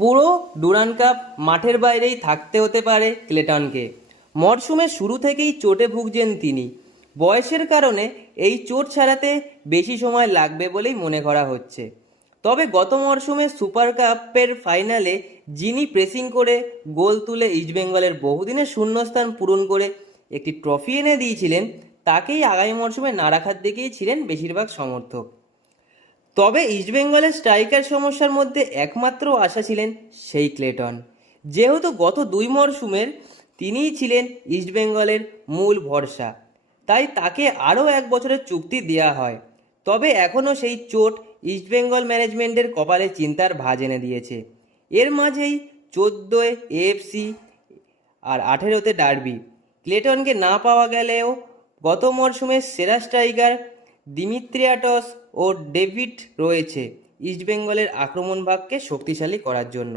পুরো Durand cup মাঠের বাইরেই থাকতে হতে পারে ক্লেটনকে। মরশুমের শুরু থেকেই চোটে ভুগছেন তিনি। বয়সের কারণে এই চোট ছাড়াতে বেশি সময় লাগবে বলেই মনে করা হচ্ছে। তবে গত মরশুমে সুপার কাপের ফাইনালে যিনি প্রেসিং করে গোল তুলে ইস্টবেঙ্গলের বহুদিনের শূন্যস্থান পূরণ করে একটি ট্রফি এনে দিয়েছিলেন, তাকেই আগামী মরশুমে না রাখার দিকেই ছিলেন বেশিরভাগ সমর্থক। তবে ইস্টবেঙ্গলের স্ট্রাইকার সমস্যার মধ্যে একমাত্র আশা ছিলেন সেই ক্লেটন। যেহেতু গত 2 মরশুমের তিনিই ছিলেন ইস্টবেঙ্গলের মূল ভরসা, তাই তাকে আরও 1 বছরের চুক্তি দেওয়া হয়। তবে এখনও সেই চোট ইস্টবেঙ্গল ম্যানেজমেন্টের কপালে চিন্তার ভাঁজ এনে দিয়েছে। এর মাঝেই 14 এএফসি আর 18 ডার্বি। ক্লেটনকে না পাওয়া গেলেও গত মরশুমের সেরা স্ট্রাইকার দিমিত্রিয়াটস ও ডেভিড রয়েছে ইস্টবেঙ্গলের আক্রমণ ভাগকে শক্তিশালী করার জন্য।